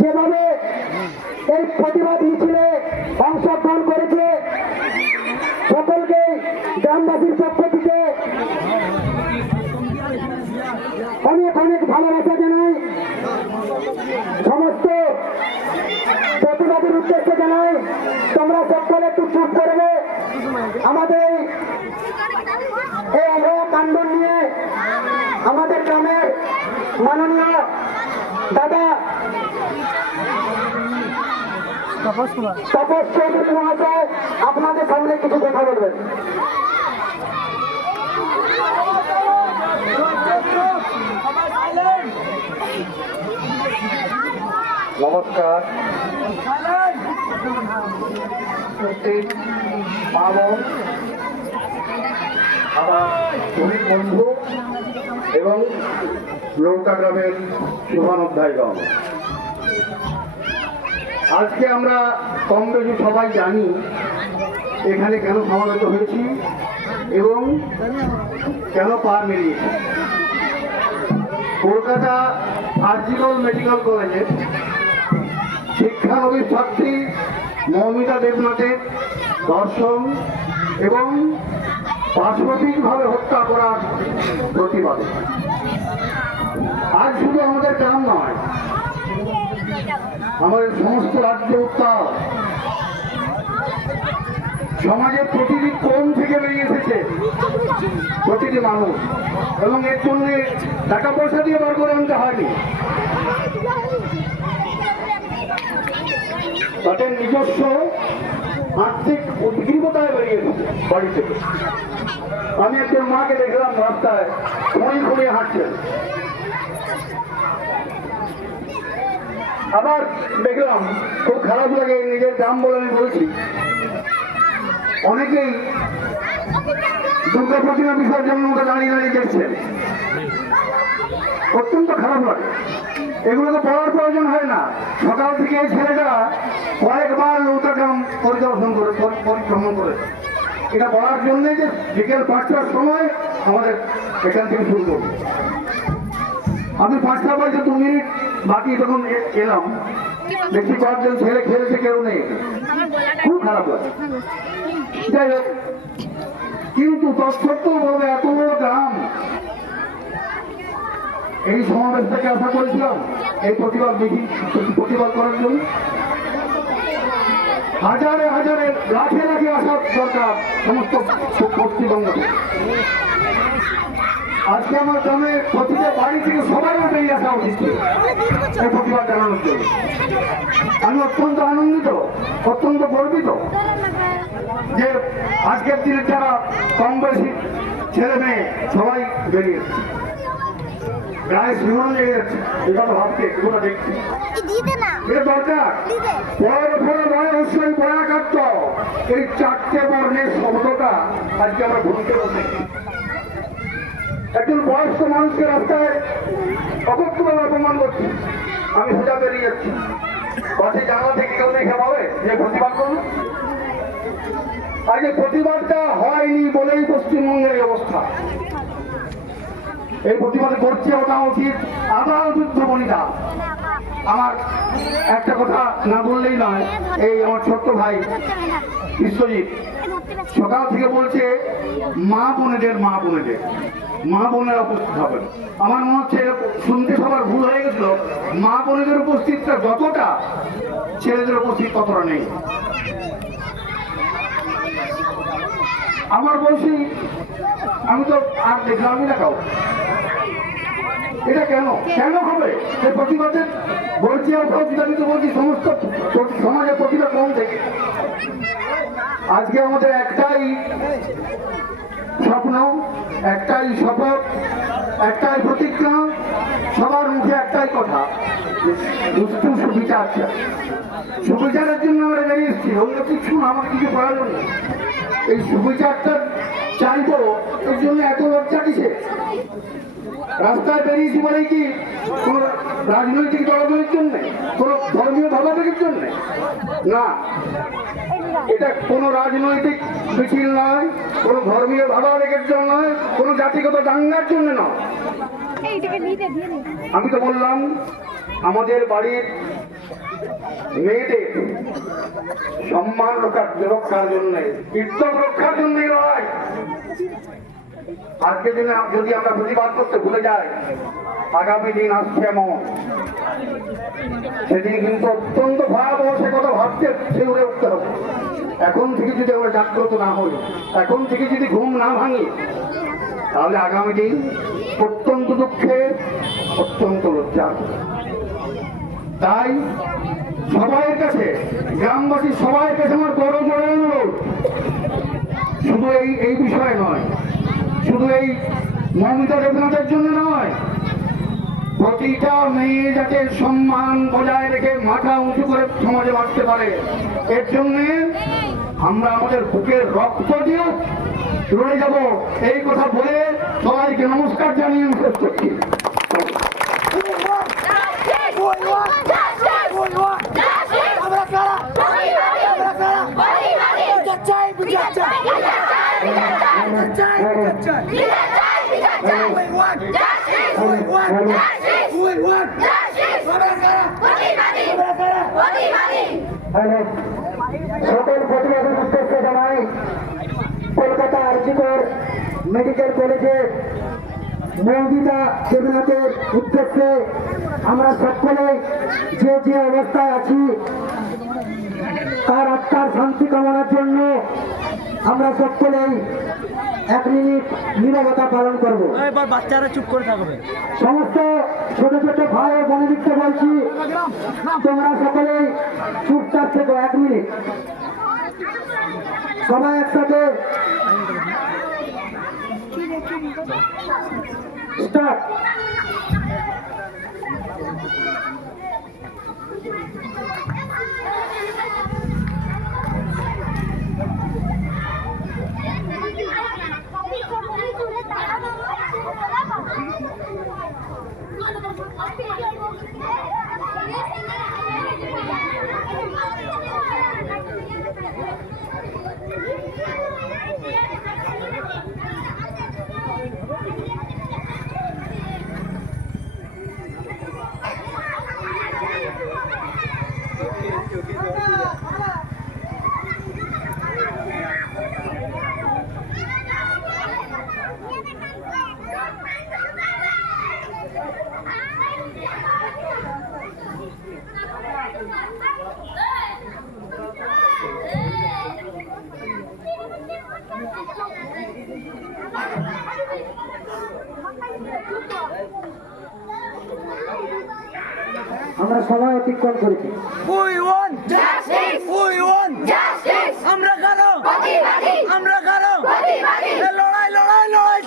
যেভাবে এই প্রতিবাদ মিছিলে অংশগ্রহণ করেছে সকলকে গ্রামবাসীর পক্ষ থেকে অনেক অনেক ভালোবাসা জানাই। সমস্ত প্রতিবাদের উদ্দেশ্যে জানাই তোমরা সকলে একটু চুপ করবে। আমাদের এই অবয়ব কাণ্ড নিয়ে আমাদের গ্রামের মাননীয় দাদা তপস চৌধুরী মহাশয় আপনাদের সামনে কিছু কথা বলবেন। নমস্কার। আমার শহীদ বন্ধু এবং লৌকা গ্রামের শুভানুধ্যায়গণ, আজকে আমরা কম বেশি সবাই জানি এখানে কেন সমাবেত হয়েছি এবং কেন পা মিলিয়েছি। কলকাতা সার্জিক্যাল মেডিকেল কলেজের শিক্ষানবিশ ছাত্রী মৌমিতা দেবনাথের ধর্ষণ এবং পাশবিকভাবে হত্যা করার প্রতিবাদে আজ শুধু আমাদের গ্রাম নয়, আমাদের সমস্ত রাজ্যে উত্তাপ, সমাজের প্রতিটি কোণ থেকে বেরিয়ে এসেছে প্রতিটি মানুষ, এবং এর জন্য টাকা পয়সা দিয়ে বার করে আনতে হয়নি। তাদের নিজস্ব আর্থিক উদ্গ্রীবতায় বেরিয়ে এসেছে বাড়ি থেকে। আমি একজন মাকে দেখলাম রাস্তায় খুঁড়িয়ে খুঁড়িয়ে হাঁটছেন, আবার দেখলাম খুব খারাপ লাগে, নিজের গ্রাম বলে আমি বলছি, অনেকেই দুর্গা প্রতিমা বিসর্জনের মতো দাঁড়িয়ে দাঁড়িয়ে দেখছেন, অত্যন্ত খারাপ লাগে। এগুলো তো পড়ার প্রয়োজন হয় না। সকাল থেকে এই ছেলেটা কয়েকবার লৌকা গ্রাম পরিভ্রমণ করে, এটা বলার জন্যে যে বিকেল 5টার সময় আমাদের এখান থেকে শুরু করবো। আমি 5টা বাজে 2 মিনিট বাকি তখন এলাম, দেখছি কয়েকজন ছেলে খেলছে, কেউ নেই, খুব খারাপ লাগে। যাই হোক, কিন্তু তৎসত্ত্বেও বলবে এত বড় গ্রাম, এই সমাবেশ থেকে আশা করেছিলাম এই প্রতিবাদ করার জন্য হাজারে হাজারে লাখে লাখে আসার দরকার সমস্ত পশ্চিমবঙ্গ থেকে। আজকে আমার গ্রামে প্রতিটা বাড়ি থেকে সবাই বেরিয়ে আসা উচিত এই প্রতিবাদ জানানোর জন্য। আমি অত্যন্ত আনন্দিত, অত্যন্ত গর্বিত যে আজকের দিনে যারা কম বয়সী ছেলে মেয়ে সবাই বেরিয়েছে, গায়ে শিহরণ লেগে যাচ্ছে। এটা তো ভাবছে, এগুলো দেখছি, এটা দরকার। অবশ্যই পড়া কাটত এই 4টে বর্ণের শব্দটা আজকে আমরা ভুলতে বসেছি। একজন বয়স্ক মানুষকে রাস্তায় অকথ্যভাবে অপমান করছি, আমি সোজা বেরিয়ে যাচ্ছি, বাসে জানলা থেকে কেউ দেখে পাবে যে প্রতিবাদ করুন। আর যে প্রতিবাদটা হয়নি বলেই পশ্চিমবঙ্গের এই অবস্থা। এই প্রতিবাদ করছে ওটা উচিত আবার যুদ্ধ বনিতা। আমার একটা কথা না বললেই নয়, এই আমার ছোট্ট ভাই বিশ্বজিৎ সকাল থেকে বলছে মা বোনেরা উপস্থিত হবেন। আমার মনে হচ্ছে শুনতে সবার ভুল হয়ে গেছিল, মা বোনেদের উপস্থিতটা যতটা, ছেলেদের উপস্থিত ততটা নেই। আমার বলছি আমি তো আর দেখলামই না কাউ। এটা কেন হবে এই প্রতিবাদের বলছি? আমি তো বলছি সমস্ত সমাজের প্রতিভা কম থেকে। আজকে আমাদের একটাই স্বপ্ন, একটাই শপথ, একটাই প্রতিজ্ঞা, সবার মুখে একটাই কথা, দুষ্টু সুবিচার চাই। সুবিচারের জন্য আমরা বেরিয়ে এসেছি, অন্য কিছু আমার কিছু করার জন্য। এই সুবিচারটা চাইবো, এর জন্য এত লজ্জা কিসে? রাস্তায় বেরিয়েছি বলেই কি কোন রাজনৈতিক দলগুলির জন্য, কোন ধর্মীয় ভাবাবেগের জন্য না, এটা কোনো রাজনৈতিক মিছিল নয়, কোনো ধর্মীয় ভাবাবেগের জন্য নয়, কোনো জাতিগত দাঙ্গার জন্য নয়। আমি তো বললাম আমাদের বাড়ির মেয়েদের সম্মান রক্ষার জন্য, ইজ্জত রক্ষার জন্যই নয়। আজকে দিনে যদি আমরা প্রতিবাদ করতে ভুলে যাই, আগামী দিন আসছে এমন, সেদিন কিন্তু অত্যন্ত ভয়াবহ, সে কথা ভাবতে শিউরে উঠতে হবে। এখন থেকে যদি আমরা জাগ্রত না হই, এখন থেকে যদি ঘুম না ভাঙি, তাহলে আগামী দিন অত্যন্ত দুঃখে, অত্যন্ত লজ্জা। তাই সবাইয়ের কাছে, গ্রামবাসী সবাইয়ের কাছে আমার বড় বড় অনুরোধ, শুধু এই বিষয়ে নয়, শুধু এই মমতা দেবনাথের জন্য নয়, প্রতিটা মেয়ে যাতে সম্মান বজায় রেখে মাথা উঁচু করে সমাজে বাঁচতে পারে, এর জন্য আমরা আমাদের বুকের রক্ত দিয়ে লড়ে যাব। এই কথা বলে সবাইকে নমস্কার জানিয়ে আমি শেষ করছি। সকল প্রতিবাদের উদ্দেশ্যে জানাই, কলকাতা আরজিকর মেডিকেল কলেজের মৌমিতা দেবনাথের উদ্দেশ্যে আমরা সকলে যে যে অবস্থায় আছি, তার আত্মার শান্তি কামনার জন্য আমরা সকলেই 1 মিনিট নীরবতা পালন করব। এবার বাচ্চারা চুপ করে থাকবে। সমস্ত ছোট ছোট ভাই ও বোনদেরকে বলছি, তোমরা সকলেই চুপচাপ থেকো। 1 মিনিট সবাই একসাথে স্টার্ট। আমরা সবাই অতিক্রম করেছি। We want justice. We want justice. আমরা কারো প্রতিবাদী, আমরা কারো প্রতিবাদী। লড়াই লড়াই লড়াই